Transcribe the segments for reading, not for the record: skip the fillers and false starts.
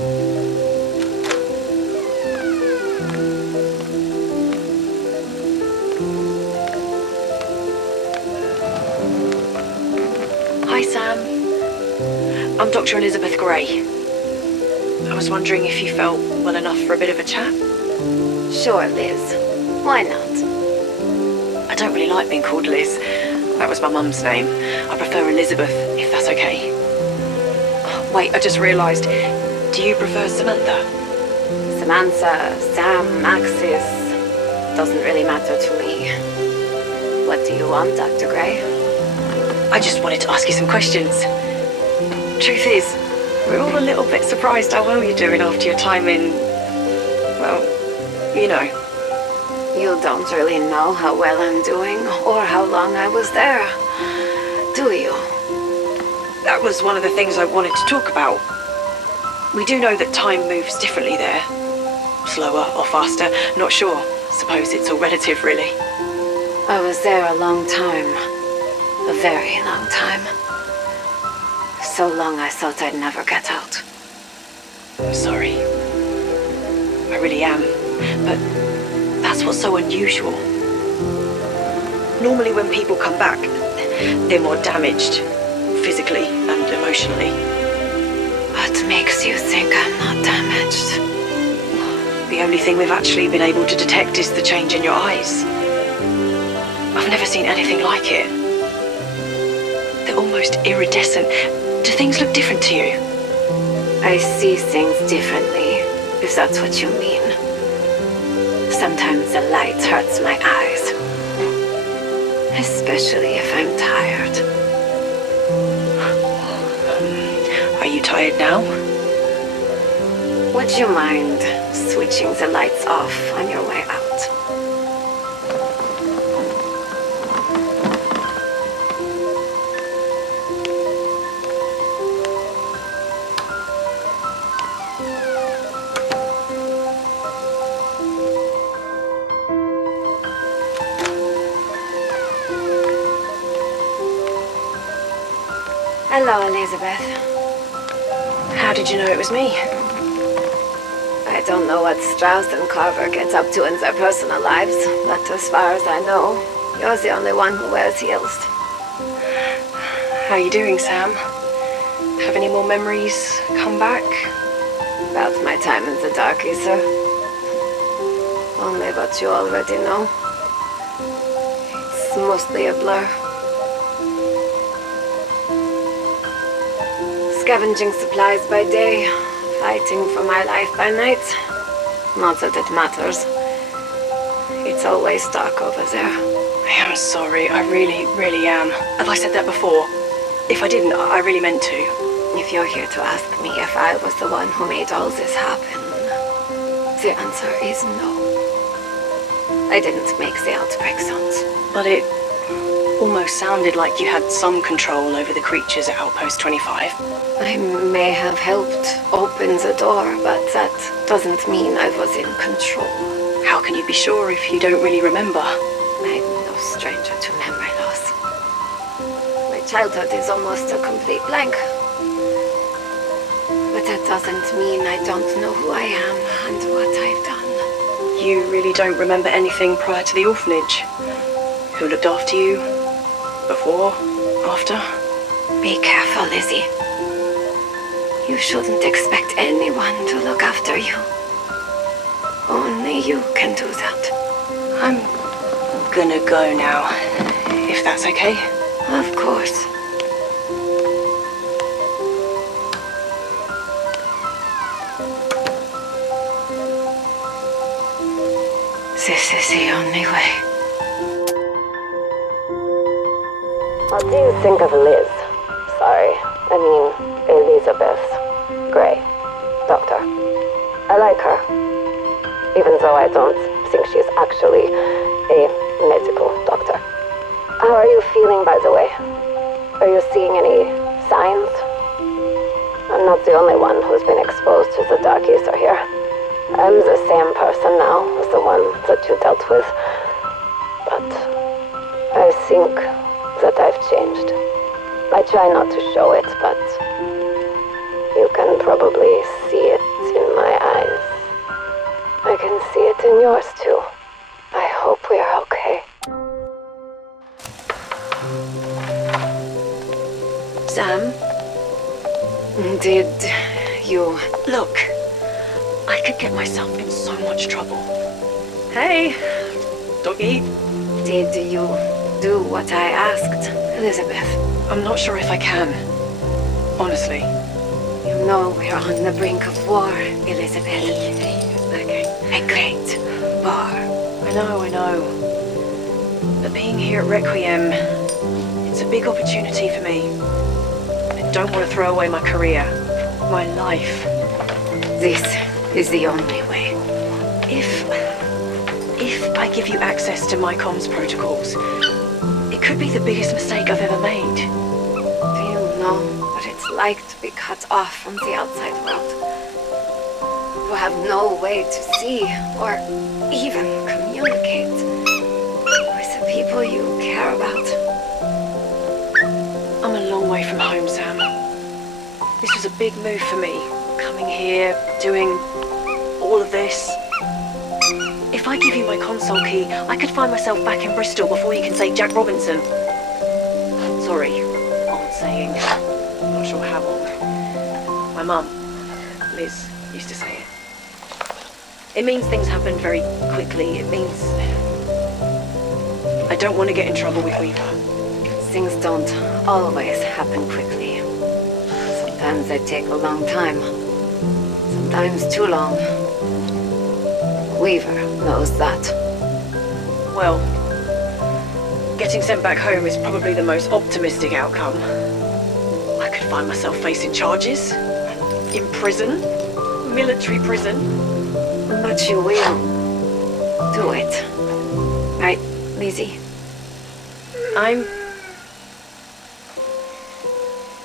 Hi, Sam. I'm Dr. Elizabeth Gray. I was wondering if you felt well enough for a bit of a chat? Sure, Liz. Why not? I don't really like being called Liz. That was my mum's name. I prefer Elizabeth, if that's okay. Oh, wait, I just realised. Do you prefer Samantha? Samantha, Sam, Maxis. Doesn't really matter to me. What do you want, Dr. Gray? I just wanted to ask you some questions. Truth is, we're all a little bit surprised how well you're doing after your time in... well, you know. You don't really know how well I'm doing, or how long I was there, do you? That was one of the things I wanted to talk about. We do know that time moves differently there. Slower or faster, not sure. Suppose it's all relative, really. I was there a long time. A very long time. So long I thought I'd never get out. I'm sorry. I really am. But that's what's so unusual. Normally when people come back, they're more damaged, physically and emotionally. What makes you think I'm not damaged? The only thing we've actually been able to detect is the change in your eyes. I've never seen anything like it. They're almost iridescent. Do things look different to you? I see things differently, if that's what you mean. Sometimes the light hurts my eyes. Especially if I'm tired. Are you tired now? Would you mind switching the lights off on your way out? Hello, Elizabeth. How did you know it was me? I don't know what Strauss and Carver get up to in their personal lives, but as far as I know, you're the only one who wears heels. How are you doing, Sam? Have any more memories come back? About my time in the Dark Aether. Only what you already know. It's mostly a blur. Scavenging supplies by day, fighting for my life by night. Not that it matters. It's always dark over there. I am sorry, I really, really am. Have I said that before? If I didn't, I really meant to. If you're here to ask me if I was the one who made all this happen, the answer is no. I didn't make the outbreak zones. But it almost sounded like you had some control over the creatures at Outpost 25. I may have helped open the door, but that doesn't mean I was in control. How can you be sure if you don't really remember? I'm no stranger to memory loss. My childhood is almost a complete blank. But that doesn't mean I don't know who I am and what I've done. You really don't remember anything prior to the orphanage? Who looked after you? Before? After? Be careful, Lizzie. You shouldn't expect anyone to look after you. Only you can do that. I'm gonna go now, if that's okay. Of course. This is the only way. What do you think of Liz? Sorry, I mean Elizabeth Gray, Doctor. I like her, even though I don't think she's actually a medical doctor. How are you feeling, by the way? Are you seeing any signs? I'm not the only one who's been exposed to the Dark Aether here. I'm the same person now as the one that you dealt with, but I think that I've changed. I try not to show it, but you can probably see it and yours too. I hope we are okay. Sam? Did you... Look, I could get myself in so much trouble. Hey, doggy. Did you do what I asked, Elizabeth? I'm not sure if I can. Honestly. You know we're on the brink of war, Elizabeth. Okay. A great war. I know. But being here at Requiem, it's a big opportunity for me. I don't want to throw away my career, my life. This is the only way. If I give you access to my comms protocols, it could be the biggest mistake I've ever made. Do you know what it's like to be cut off from the outside world? To have no way to see or even communicate with the people you care about. I'm a long way from home, Sam. This was a big move for me, coming here, doing all of this. If I give you my console key, I could find myself back in Bristol before you can say Jack Robinson. Sorry, old saying. Not sure how old. My mum, Liz, used to say it. It means things happen very quickly. It means I don't want to get in trouble with Weaver. Things don't always happen quickly. Sometimes they take a long time. Sometimes too long. Weaver knows that. Well, getting sent back home is probably the most optimistic outcome. I could find myself facing charges. In prison. Military prison. But you will do it. Right, Lizzie? I'm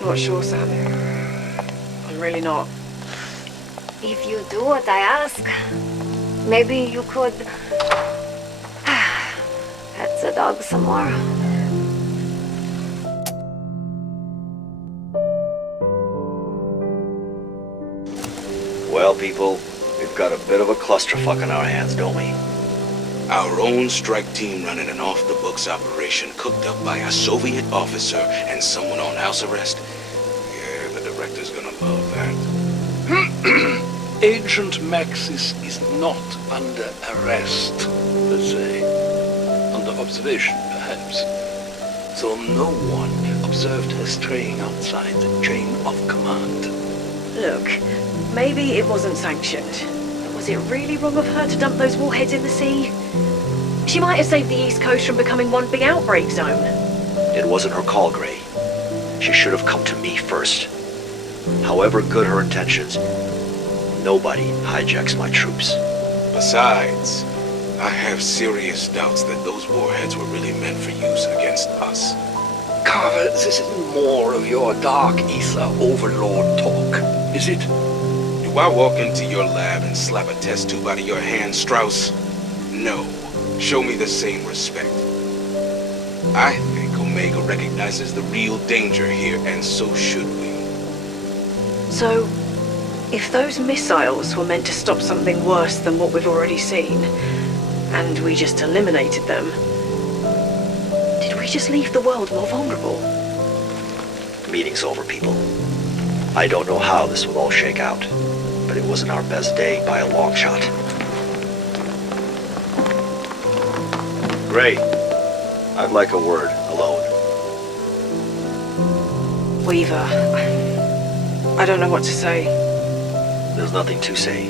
not sure, Sam. I'm really not. If you do what I ask, maybe you could pet the dog some more. Well, people, we've got a bit of a clusterfuck on our hands, don't we? Our own strike team running an off-the-books operation cooked up by a Soviet officer and someone on house arrest. Yeah, the director's gonna love that. Agent Maxis is not under arrest, per se. Under observation, perhaps. So no one observed her straying outside the chain of command. Look, maybe it wasn't sanctioned. But was it really wrong of her to dump those warheads in the sea? She might have saved the East Coast from becoming one big outbreak zone. It wasn't her call, Gray. She should have come to me first. However good her intentions, nobody hijacks my troops. Besides, I have serious doubts that those warheads were really meant for use against us. Carver, this isn't more of your Dark Aether Overlord talk, is it? Do I walk into your lab and slap a test tube out of your hand, Strauss? No. Show me the same respect. I think Omega recognizes the real danger here, and so should we. So, if those missiles were meant to stop something worse than what we've already seen, and we just eliminated them, did we just leave the world more vulnerable? Meeting's over, people. I don't know how this will all shake out, but it wasn't our best day by a long shot. Gray, I'd like a word, alone. Weaver, I don't know what to say. There's nothing to say.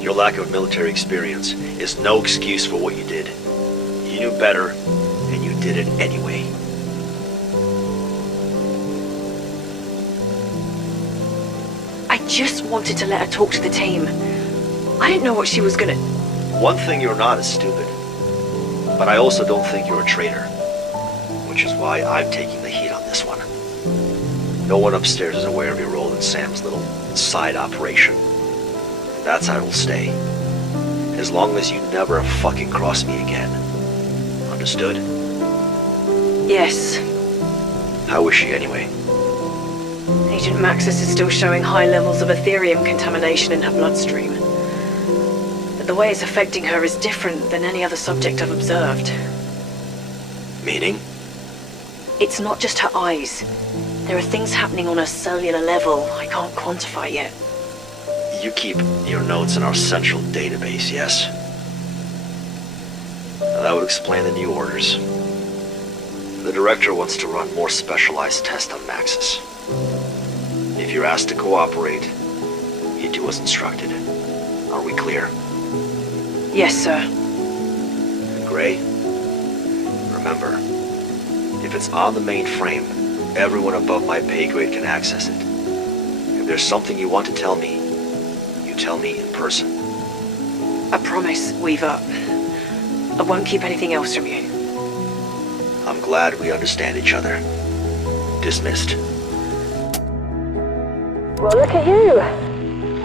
Your lack of military experience is no excuse for what you did. You knew better, and you did it anyway. I just wanted to let her talk to the team. I didn't know what she was gonna... One thing you're not is stupid. But I also don't think you're a traitor. Which is why I'm taking the heat on this one. No one upstairs is aware of your role in Sam's little side operation. And that's how it'll stay. As long as you never fucking cross me again. Understood? Yes. How is she anyway? Agent Maxis is still showing high levels of Ethereum contamination in her bloodstream. But the way it's affecting her is different than any other subject I've observed. Meaning? It's not just her eyes. There are things happening on a cellular level I can't quantify yet. You keep your notes in our central database, yes? That would explain the new orders. The director wants to run more specialized tests on Maxis. If you're asked to cooperate, you do as instructed. Are we clear? Yes, sir. Gray? Remember, if it's on the mainframe, everyone above my pay grade can access it. If there's something you want to tell me, you tell me in person. I promise, Weaver. I won't keep anything else from you. I'm glad we understand each other. Dismissed. Well, look at you.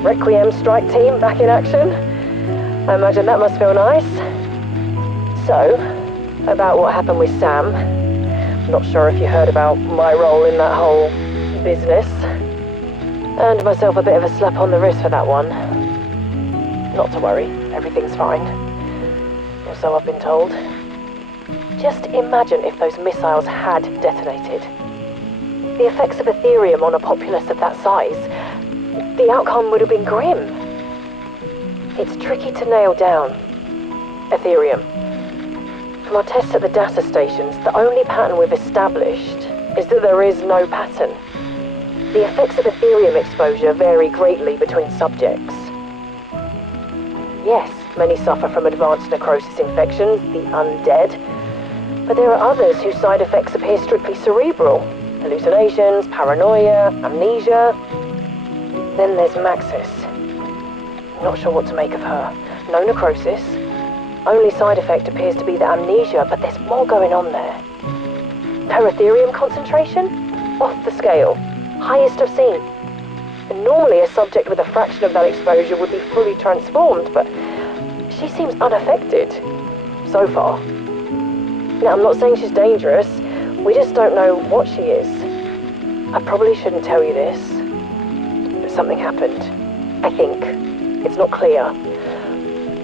Requiem strike team back in action. I imagine that must feel nice. So, about what happened with Sam. Not sure if you heard about my role in that whole business. Earned myself a bit of a slap on the wrist for that one. Not to worry, everything's fine. Or so I've been told. Just imagine if those missiles had detonated. The effects of Ethereum on a populace of that size, the outcome would have been grim. It's tricky to nail down. Ethereum. From our tests at the data stations, the only pattern we've established is that there is no pattern. The effects of Ethereum exposure vary greatly between subjects. Yes, many suffer from advanced necrosis infections, the undead, but there are others whose side effects appear strictly cerebral. Hallucinations, paranoia, amnesia. Then there's Maxis. Not sure what to make of her. No necrosis. Only side effect appears to be the amnesia, but there's more going on there. Her Ethereum concentration? Off the scale. Highest I've seen. And normally a subject with a fraction of that exposure would be fully transformed, but she seems unaffected. So far. Now, I'm not saying she's dangerous. We just don't know what she is. I probably shouldn't tell you this, but something happened. I think. It's not clear.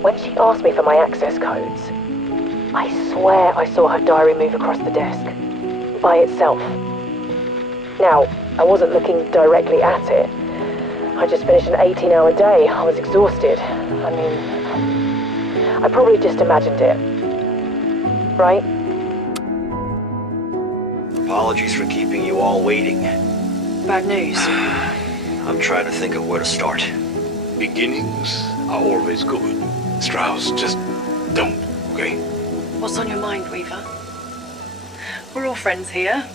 When she asked me for my access codes, I swear I saw her diary move across the desk. By itself. Now, I wasn't looking directly at it. I just finished an 18-hour day. I was exhausted. I mean, I probably just imagined it. Right? Apologies for keeping you all waiting. Bad news. I'm trying to think of where to start. Beginnings are always good. Strauss, just don't, okay? What's on your mind, Weaver? We're all friends here.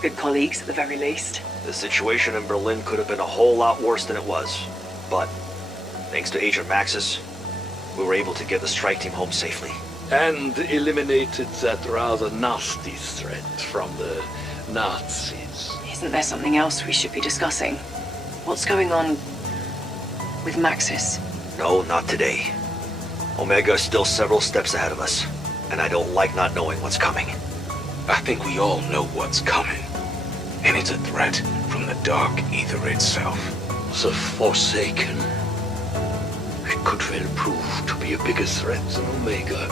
Good colleagues, at the very least. The situation in Berlin could have been a whole lot worse than it was. But, thanks to Agent Maxis, we were able to get the strike team home safely. And eliminated that rather nasty threat from the Nazis. Isn't there something else we should be discussing? What's going on with Maxis? No, not today. Omega is still several steps ahead of us, and I don't like not knowing what's coming. I think we all know what's coming. And it's a threat from the Dark Aether itself. The Forsaken. It could well prove to be a bigger threat than Omega.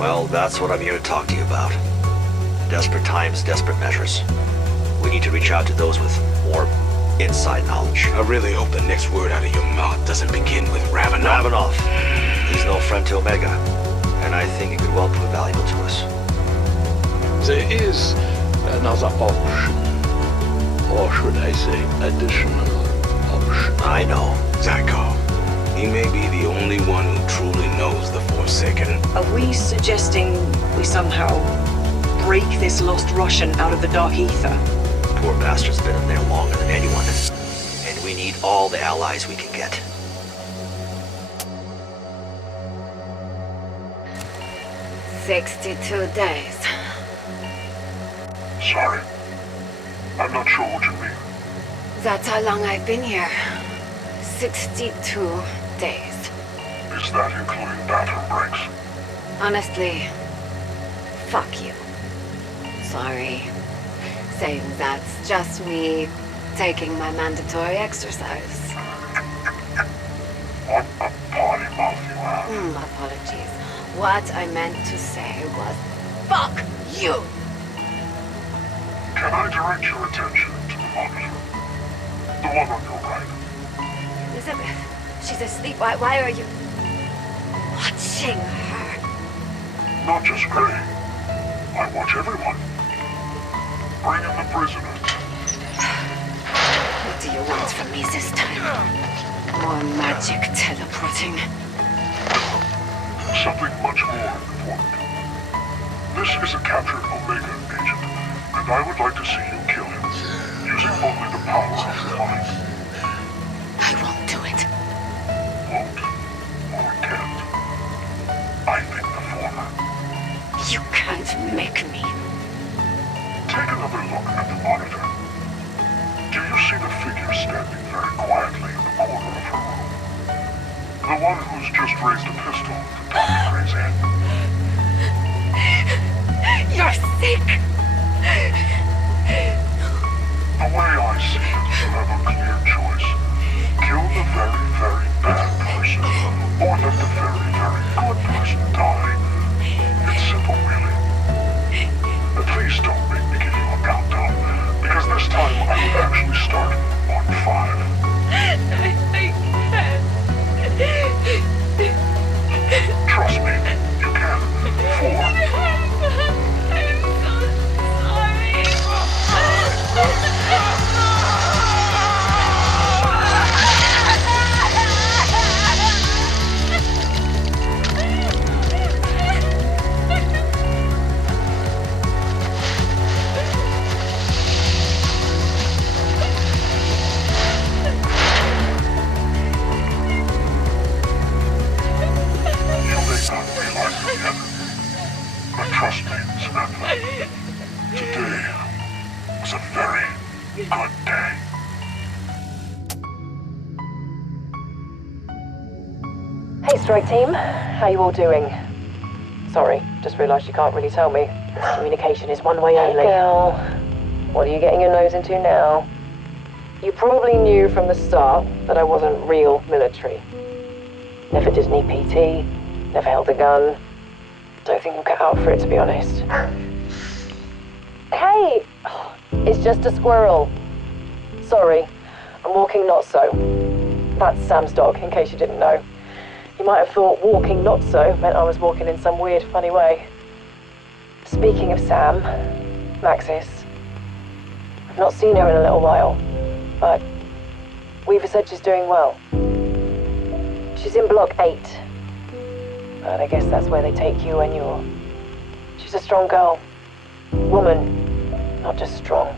Well, that's what I'm here to talk to you about. Desperate times, desperate measures. We need to reach out to those with more inside knowledge. I really hope the next word out of your mouth doesn't begin with Ravenov. Ravenov. He's no friend to Omega, and I think it could well prove valuable to us. There is another option. Or should I say, additional option. I know. Zykov. He may be the only one who truly knows the Forsaken. Are we suggesting we somehow break this lost Russian out of the Dark Aether? Poor bastard's been in there longer than anyone, and we need all the allies we can get. "62 days. Sorry. I'm not sure what you mean. That's how long I've been here. 62 days. Is that including bathroom breaks? Honestly, fuck you. Sorry. Saying that's just me taking my mandatory exercise. What a potty mouth you have. Apologies. What I meant to say was, fuck you! Can I direct your attention to the monitor? The one on your right. Elizabeth, she's asleep. Why are you watching her? Not just Gray. I watch everyone. Bring in the prisoners. What do you want from me this time? More magic teleporting. Something much more important. This is a captured Omega agent, and I would like to see you kill him, using only the power of your mind. I won't do it. Won't or can't. I think the former. You can't make me. Take another look at the monitor. Do you see the figure standing very quietly in the corner of her room? The one who's just raised a pistol to Dr. Gray's head. You're sick! The way I see it, you have a clear choice. Kill the very, very bad person, or let the very, very good person die. It's simple, really. But please don't make me give you a countdown, because this time I will actually start on 5. Trust me, you can. 4. But trust me, Samantha, today was a very good day. Hey, Strike Team. How you all doing? Sorry, just realised you can't really tell me. Communication is one way only. Hey, girl. What are you getting your nose into now? You probably knew from the start that I wasn't real military. Never did any PT, never held a gun. Don't think I'm cut out for it, to be honest. Hey! It's just a squirrel. Sorry, I'm walking Notso. That's Sam's dog, in case you didn't know. You might have thought walking Notso meant I was walking in some weird, funny way. Speaking of Sam, Maxis, I've not seen her in a little while, but Weaver said she's doing well. She's in Block 8. But I guess that's where they take you when you're... She's a strong girl. Woman. Not just strong.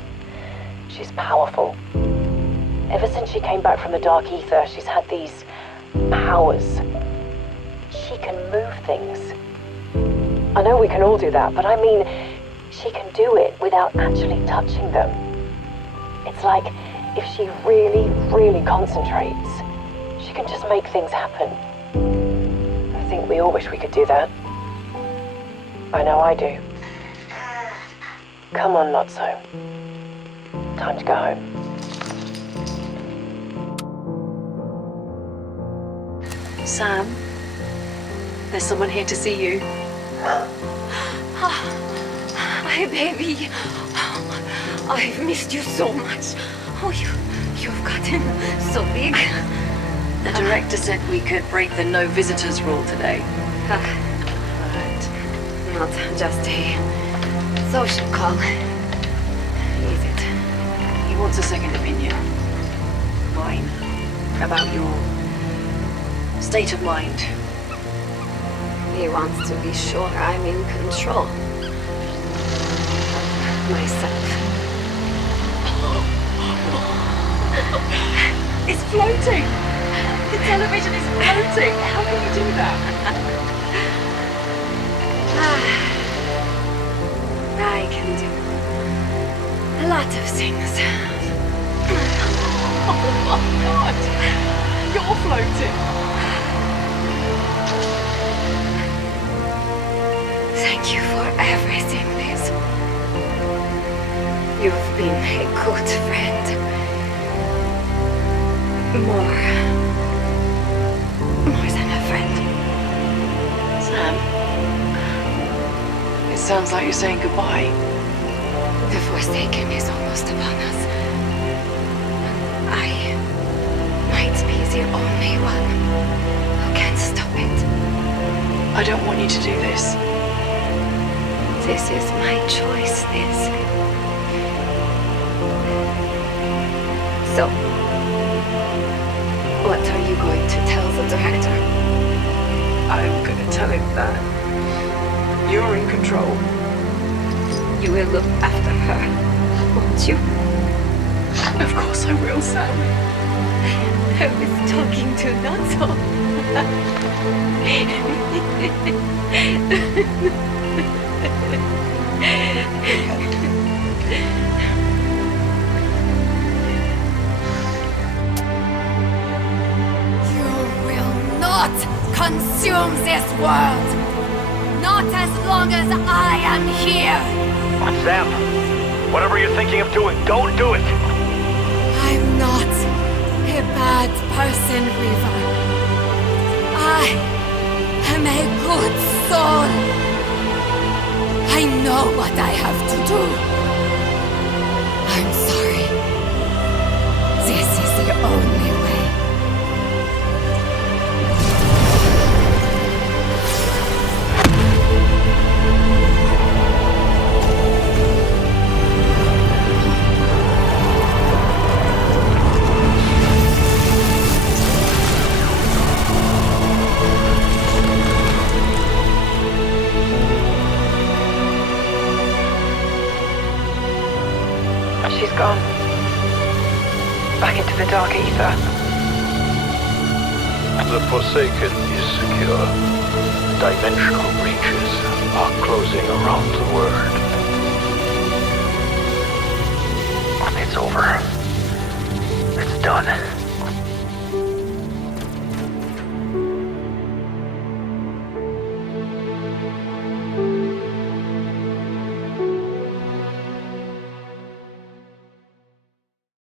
She's powerful. Ever since she came back from the Dark Aether, she's had these powers. She can move things. I know we can all do that, but I mean, she can do it without actually touching them. It's like, if she really, really concentrates, she can just make things happen. I think we all wish we could do that. I know I do. Come on, Notso. Time to go home. Sam, there's someone here to see you. My baby. I've missed you so much. Oh, you've gotten so big. The director said we could break the no visitors rule today. But not just a social call, is it? He wants a second opinion. Mine. About your state of mind. He wants to be sure I'm in control. Myself. It's floating! The television is floating! How can you do that? I can do a lot of things. Oh my god! You're floating! Thank you for everything, Liz. You've been a good friend. More than a friend. sounds like you're saying goodbye. The Forsaken is almost upon us. I might be the only one who can stop it. I don't want you to do this. This is my choice, Liz. So, what are you going to tell the director? I'm gonna tell him that you're in control. You will look after her, won't you? Of course I will, Sam. I was talking to Notso. You will not consume this world! Not as long as I am here! Sam, whatever you're thinking of doing, don't do it! I'm not a bad person, Riva. I am a good soul. I know what I have to do. I'm sorry. This is the only way. She's gone. Back into the Dark Aether. The Forsaken is secure. Dimensional breaches are closing around the world. It's over. It's done.